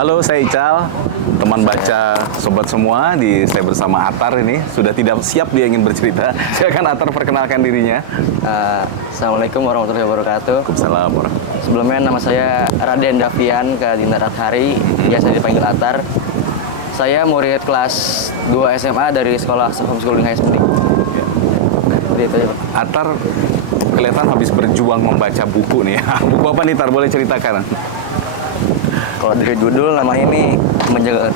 Halo, saya Ical, teman baca sobat semua. Saya bersama Atar ini. Sudah tidak siap dia ingin bercerita. Silakan Atar perkenalkan dirinya. Assalamualaikum warahmatullahi wabarakatuh. Waalaikumsalam warahmatullahi. Sebelumnya nama saya Raden Davian Kadinda Rathari, biasa dipanggil Atar. Saya murid kelas 2 SMA dari sekolah Homeschooling High School. Atar kelihatan habis berjuang membaca buku nih. Buku apa nih, Tar? Boleh ceritakan? Kalau dari judul nama ini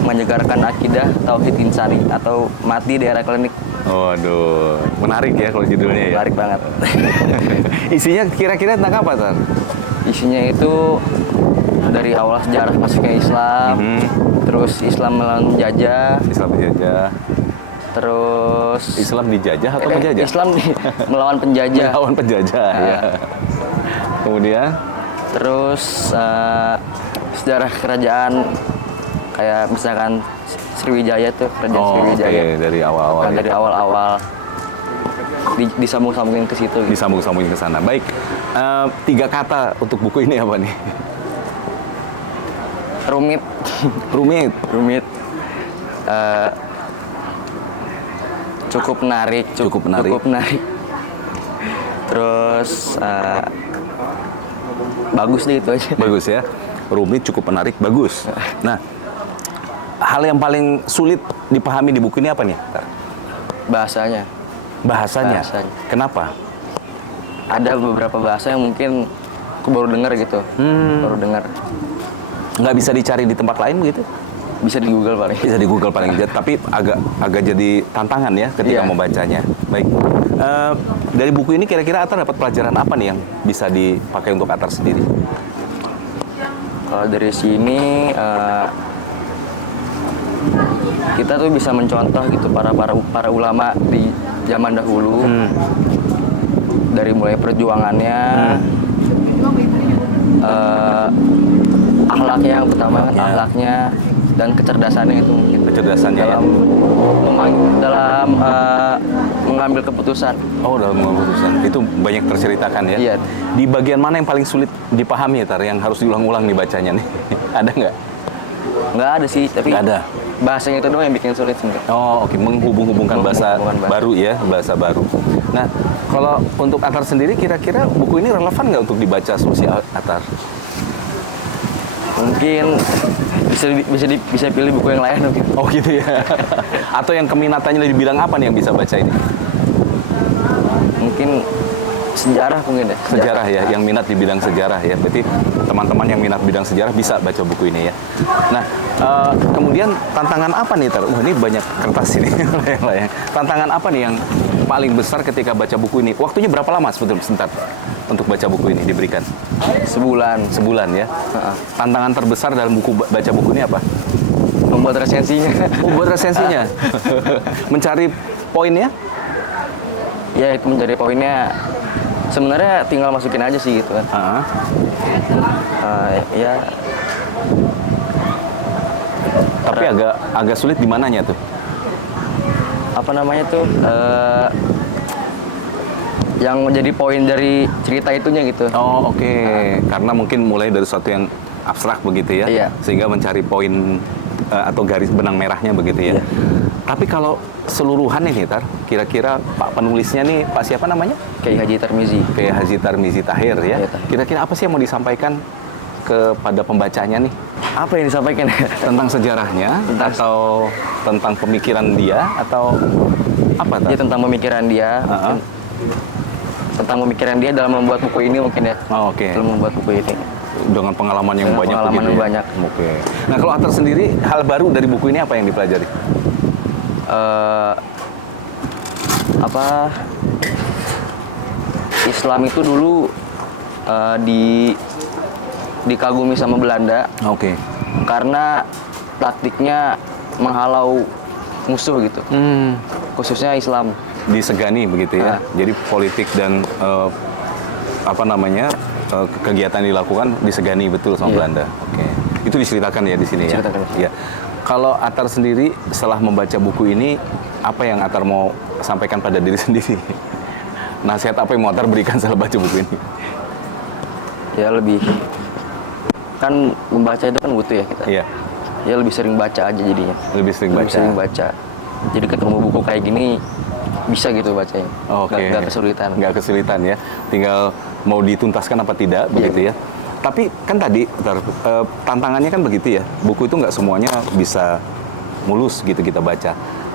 menyegarkan akidah tauhid insani atau mati di era klinik. Waduh, menarik ya kalau judulnya ya. Menarik banget. Isinya kira-kira tentang apa, Tar? Isinya itu dari awal sejarah masuknya Islam, terus Islam melawan penjajah, Islam dijajah. terus Islam dijajah atau penjajah? Islam melawan penjajah. Melawan penjajah, ya. Kemudian? Terus sejarah kerajaan kayak misalkan Sriwijaya tuh, kerajaan Sriwijaya. Oke, dari awal-awal. Nah, dari awal-awal disambung-sambungin ke situ. Disambung-sambungin ke sana. Baik, 3 kata untuk buku ini apa nih? Rumit. Rumit. Rumit. Cukup menarik. Cukup menarik. Terus bagus deh itu aja. Bagus ya. Rumit, cukup menarik, bagus. Nah, hal yang paling sulit dipahami di buku ini apa nih? Bahasanya. Bahasanya. Kenapa? Ada beberapa bahasa yang mungkin aku baru dengar gitu. Baru dengar. Nggak bisa dicari di tempat lain begitu? Bisa di Google paling. Bisa di Google paling. Tapi agak jadi tantangan ya ketika membacanya. Baik. Dari buku ini kira-kira Atar dapat pelajaran apa nih yang bisa dipakai untuk Atar sendiri? Kalau dari sini kita tuh bisa mencontoh gitu para ulama di zaman dahulu, dari mulai perjuangannya, akhlaknya yang pertama kan, akhlaknya dan kecerdasannya itu mungkin. Kecerdasannya dalam mengambil keputusan. Oh, dalam mengambil keputusan. Itu banyak terceritakan ya? Iya. Di bagian mana yang paling sulit dipahami ya, Tar? Yang harus diulang-ulang dibacanya nih? Ada nggak? Nggak ada sih, tapi nggak ada. Bahasanya itu doang yang bikin sulit sebenarnya. Oh, oke. Menghubung-hubungkan bahasa baru ya, bahasa baru. Nah, kalau untuk Atar sendiri, kira-kira buku ini relevan nggak untuk dibaca sosial Atar? Mungkin bisa pilih buku yang lain mungkin. Oh gitu ya. Atau yang keminatannya di bidang apa nih yang bisa baca ini? Mungkin sejarah mungkin ya. Sejarah ya, yang minat di bidang sejarah ya. Berarti teman-teman yang minat bidang sejarah bisa baca buku ini ya. Nah, kemudian tantangan apa nih, Tar? Ini banyak kertas ini. Tantangan apa nih yang paling besar ketika baca buku ini? Waktunya berapa lama sebentar untuk baca buku ini diberikan? Sebulan ya. Tantangan terbesar dalam baca buku ini apa? Membuat resensinya. Membuat resensinya. Mencari poinnya? Ya, itu mencari poinnya. Sebenarnya tinggal masukin aja sih gitu kan. Ya. Tapi agak sulit di mananya tuh? Apa namanya tuh? Yang menjadi poin dari cerita itunya gitu. Oh, oke. Karena mungkin mulai dari sesuatu yang abstrak begitu ya. Iya. Sehingga mencari poin atau garis benang merahnya begitu ya. Iya. Tapi kalau seluruhan ini, Tar, kira-kira Pak penulisnya nih, Pak siapa namanya? Kayak Haji Tarmizi. Kayak Haji Tarmizi Tahir ya. Iya. Kira-kira apa sih yang mau disampaikan kepada pembacanya nih? Apa yang disampaikan? Tentang sejarahnya, atau tentang pemikiran dia, atau apa, Tar? Ya, tentang pemikiran dia. Tentang pemikiran dia dalam membuat buku ini mungkin ya. Oh, oke. Dalam membuat buku ini. Dengan pengalaman yang banyak. Pengalaman yang banyak. Oke. Nah, kalau Atar sendiri, hal baru dari buku ini apa yang dipelajari? Islam itu dulu dikagumi sama Belanda. Oke. Karena praktiknya menghalau musuh gitu. Khususnya Islam. Disegani begitu ya. Jadi politik dan kegiatan dilakukan disegani betul sama Belanda. Oke. Itu diceritakan ya di sini ya. Ya. Kalau Atar sendiri setelah membaca buku ini, apa yang Atar mau sampaikan pada diri sendiri? Nasihat apa yang mau Atar berikan setelah baca buku ini? Ya lebih, kan membaca itu kan butuh ya kita. Iya. ya lebih sering baca aja jadinya. Lebih sering Lebih baca. sering baca. Jadi ketemu buku kayak gini bisa gitu bacanya. Oke. Nggak kesulitan. Nggak kesulitan ya. Tinggal mau dituntaskan apa tidak, begitu ya. Tapi kan tadi, tantangannya kan begitu ya. Buku itu nggak semuanya bisa mulus gitu kita baca.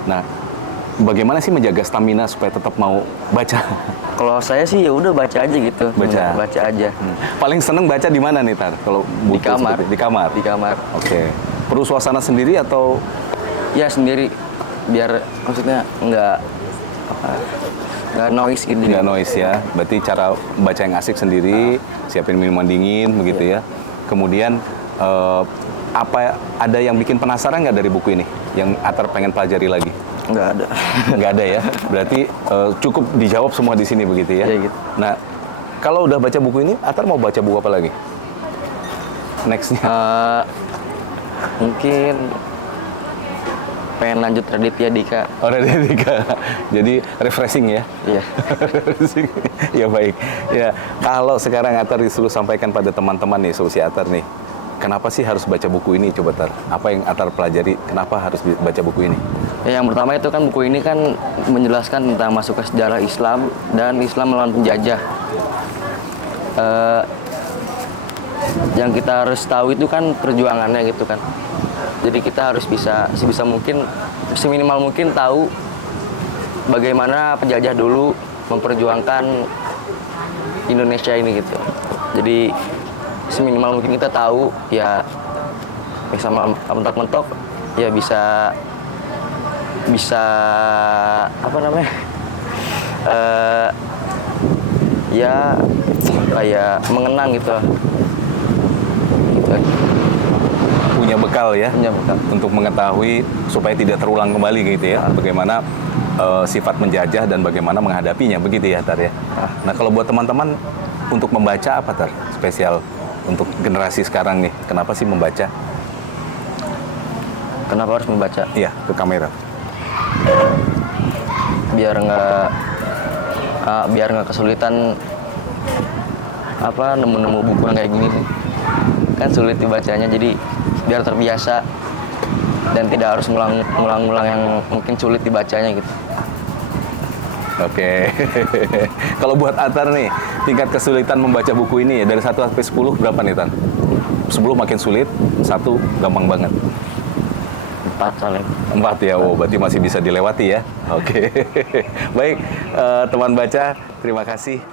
Nah, bagaimana sih menjaga stamina supaya tetap mau baca? Kalau saya sih ya udah baca aja gitu. Baca. Baca aja. Paling seneng baca di mana nih, Tar? Kalau buku Di kamar. seperti- Di kamar. Di kamar. Oke. Perlu suasana sendiri atau Ya sendiri biar maksudnya nggak noise gitu. nggak noise ya? Berarti cara baca yang asik sendiri, siapin minuman dingin begitu ya. Kemudian ada yang bikin penasaran nggak dari buku ini? Yang Atar pengen pelajari lagi? Nggak ada. Nggak ada ya? Berarti cukup dijawab semua di sini begitu ya? Iya, gitu. Nah, kalau udah baca buku ini, Atar mau baca buku apa lagi? Next-nya? Mungkin pengen lanjut Raditya Dika. Oh, dari tiga. Jadi refreshing ya? Iya. Refreshing. Ya baik. Ya, kalau sekarang Atar disuruh sampaikan pada teman-teman nih, solusi Atar nih. Kenapa sih harus baca buku ini? Coba Tar. Apa yang Atar pelajari? Kenapa harus baca buku ini? Ya, yang pertama itu kan buku ini kan menjelaskan tentang masuk ke sejarah Islam dan Islam melawan penjajah. Yang kita harus tahu itu kan perjuangannya gitu kan. Jadi kita harus bisa sebisa mungkin, seminimal mungkin tahu bagaimana penjajah dulu memperjuangkan Indonesia ini gitu. Jadi seminimal mungkin kita tahu ya bisa mentok-mentok ya bisa apa namanya ya kayak mengenang gitu lah. Gitu aja. Punya bekal ya? Punya bekal. Untuk mengetahui supaya tidak terulang kembali gitu ya. Bagaimana sifat menjajah dan bagaimana menghadapinya. Begitu ya, Tar ya? Nah, kalau buat teman-teman untuk membaca apa, Tar? Spesial untuk generasi sekarang nih. Kenapa sih membaca? Kenapa harus membaca? Iya, ke kamera. Biar nggak kesulitan nemu buku yang kayak gini sih. Kan sulit dibacanya, jadi biar terbiasa dan tidak harus ngulang-ngulang yang mungkin sulit dibacanya gitu. Oke. Kalau buat Atar nih, tingkat kesulitan membaca buku ini ya dari 1 sampai 10 berapa nih, Tan? 10 makin sulit, 1 gampang banget. 4 soalnya. 4 ya, oh berarti masih bisa dilewati ya. Oke. Baik, teman baca, terima kasih.